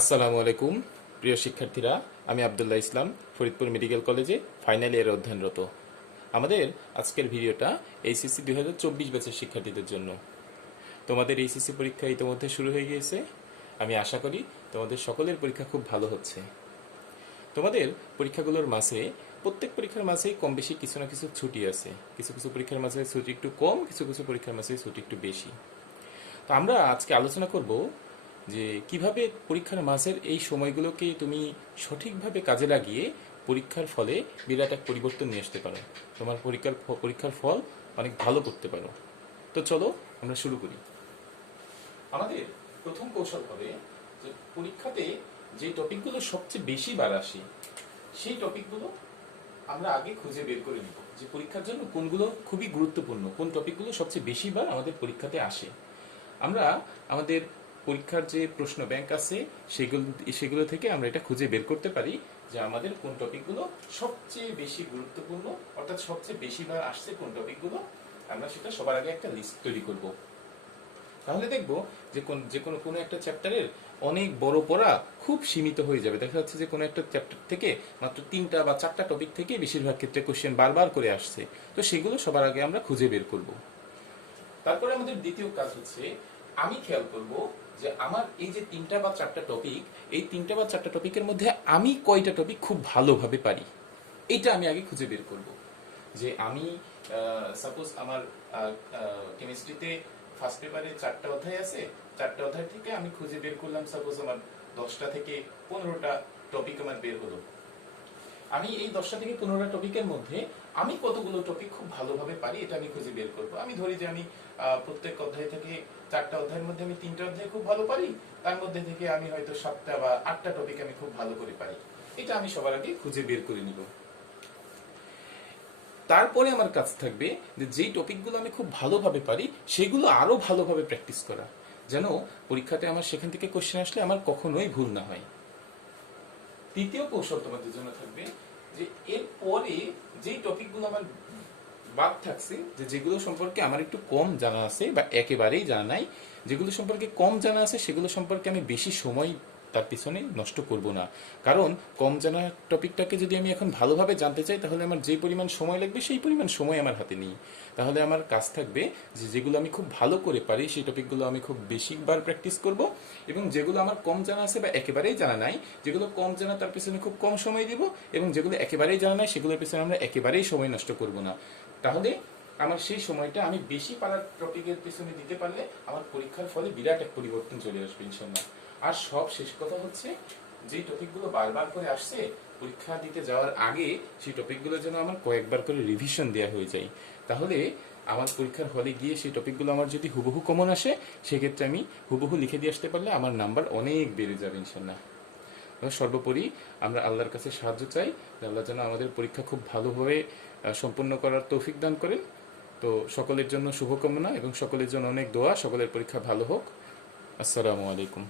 আসসালামু আলাইকুম প্রিয় শিক্ষার্থীরা, আমি আব্দুল্লাহ ইসলাম, ফরিদপুর মেডিকেল কলেজে ফাইনাল ইয়ারে অধ্যয়নরত। আমাদের আজকের ভিডিওটা এইচএসসি 2024 ব্যাচের শিক্ষার্থীদের জন্য। তোমাদের এইচএসসি পরীক্ষা ইতিমধ্যে শুরু হয়ে গিয়েছে। আমি আশা করি তোমাদের সকলের পরীক্ষা খুব ভালো হচ্ছে। তোমাদের পরীক্ষাগুলোর মাঝে প্রত্যেক পরীক্ষার মাঝেই কম বেশি কিছু না কিছু ছুটি আছে। কিছু কিছু পরীক্ষার মাঝে ছুটি একটু কম, কিছু কিছু পরীক্ষার মাঝে ছুটি একটু বেশি। তো আমরা আজকে আলোচনা করব যে কিভাবে পরীক্ষার মাঝের এই সময়গুলোকে তুমি সঠিকভাবে কাজে লাগিয়ে পরীক্ষার ফলে বিরাট এক পরিবর্তন নিয়ে আসতে পারো, তোমার পরীক্ষার ফল অনেক ভালো করতে পারো। তো চলো আমরা শুরু করি। আমাদের প্রথম কৌশল হবে যে পরীক্ষাতে যে টপিকগুলো সবচেয়ে বেশি বার আসে সেই টপিকগুলো আমরা আগে খুঁজে বের করে নিব, যে পরীক্ষার জন্য কোনগুলো খুবই গুরুত্বপূর্ণ, কোন টপিকগুলো সবচেয়ে বেশি বার আমাদের পরীক্ষাতে আসে। আমরা আমাদের পরীক্ষার যে প্রশ্ন ব্যাংক আছে সেগুলো থেকে আমরা এটা খুঁজে বের করতে পারি যে আমাদের কোন টপিকগুলো সবচেয়ে বেশি গুরুত্বপূর্ণ, অর্থাৎ সবচেয়ে বেশি বার আসছে কোন টপিকগুলো। আমরা সেটা সবার আগে একটা লিস্ট তৈরি করব। তাহলে দেখব যে কোনো একটা চ্যাপ্টারের অনেক বড় পড়া খুব সীমিত হয়ে যাবে। দেখা যাচ্ছে যে কোনো একটা চ্যাপ্টার থেকে মাত্র 3টা বা 4টা টপিক থেকে বেশিরভাগ ক্ষেত্রে কোশ্চেন বারবার করে আসছে। তো সেগুলো সবার আগে আমরা খুঁজে বের করব। তারপরে আমাদের দ্বিতীয় কাজ হচ্ছে, আমি খেয়াল করব যে আমার এই যে 3টা বা 4টা টপিক, এই 3টা বা 4টা টপিকের মধ্যে আমি কয়টা টপিক খুব ভালোভাবে পারি, এইটা আমি আগে খুঁজে বের করব। যে আমি সাপোজ আমার কেমিস্ট্রিতে ফার্স্ট পেপারে 4টা অধ্যায় আছে, 4টা অধ্যায় থেকে আমি খুঁজে বের করলাম সাপোজ আমার 10টা থেকে 15টা টপিক আমার বের হলো। আমি এই 10টা থেকে 15টা টপিকের মধ্যে আমি কতগুলো টপিক খুব ভালোভাবে পারি এটা আমি খুঁজে বের করব। আমি ধরি যে আমি প্রত্যেক অধ্যায় থেকে 4টা অধ্যায়ের মধ্যে আমি 3টা অধ্যায় খুব ভালো পারি, তার মধ্যে থেকে আমি হয়তো 7টা বা 8টা টপিক আমি খুব ভালো করে পারি। এটা আমি সবার আগে খুঁজে বের করে নিব। তারপরে আমার কাজ থাকবে যে যেই টপিকগুলো আমি খুব ভালোভাবে পারি সেগুলো আরো ভালোভাবে প্র্যাকটিস করা, যেন পরীক্ষাতে আমার সেখান থেকে কোশ্চেন আসলে আমার কখনোই ভুল না হয়। তৃতীয় কৌশল তোমাদের জন্য থাকবে যে এর পরে যেই টপিকগুলো আমার বাদ থাকছে, যেগুলো সম্পর্কে আমার একটু কম জানা আছে বা একেবারেই জানা নাই, যেগুলো সম্পর্কে কম জানা আছে সেগুলো সম্পর্কে আমি বেশি সময় তার পিছনে নষ্ট করব না। কারণ কম জানা টপিকটাকে যদি আমি এখন ভালোভাবে জানতে চাই তাহলে আমার যে পরিমাণ সময় লাগবে সেই পরিমাণ সময় আমার হাতে নেই। তাহলে আমার কাজ থাকবে যে যেগুলো আমি খুব ভালো করে পারি সেই টপিকগুলো আমি খুব বেশিবার প্র্যাকটিস করব, এবং যেগুলো আমার কম জানা আছে বা একেবারেই জানা নাই, যেগুলো কম জানা তার পিছনে খুব কম সময় দিব, এবং যেগুলো একেবারেই জানা নাই সেগুলোর পিছনে আমরা একেবারেই সময় নষ্ট করব না। তাহলে আমার সেই সময়টা আমি বেশি পারার টপিকের পিছনে দিতে পারলে আমার পরীক্ষার ফলে বিরাট এক পরিবর্তন চলে আসবে ইনশাল্লাহ। আর সব শেষ কথা হচ্ছে, যে টপিকগুলো বারবার করে আসছে পরীক্ষা দিতে যাওয়ার আগে সেই টপিকগুলো যেন আমার কয়েকবার করে রিভিশন দেওয়া হয়ে যায়। তাহলে আমার পরীক্ষার হলে গিয়ে সেই টপিকগুলো আমার যদি হুবহু কমন আসে সেক্ষেত্রে আমি হুবহু লিখে দিয়ে আসতে পারলে আমার নাম্বার অনেক বেড়ে যাবে ইনশাল্লাহ। সর্বোপরি আমরা আল্লাহর কাছে সাহায্য চাই, আল্লাহ যেন আমাদের পরীক্ষা খুব ভালোভাবে সম্পন্ন করার তৌফিক দান করেন। তো সকলের জন্য শুভকামনা এবং সকলের জন্য অনেক দোয়া, সকলের পরীক্ষা ভালো হোক। আসসালামু আলাইকুম।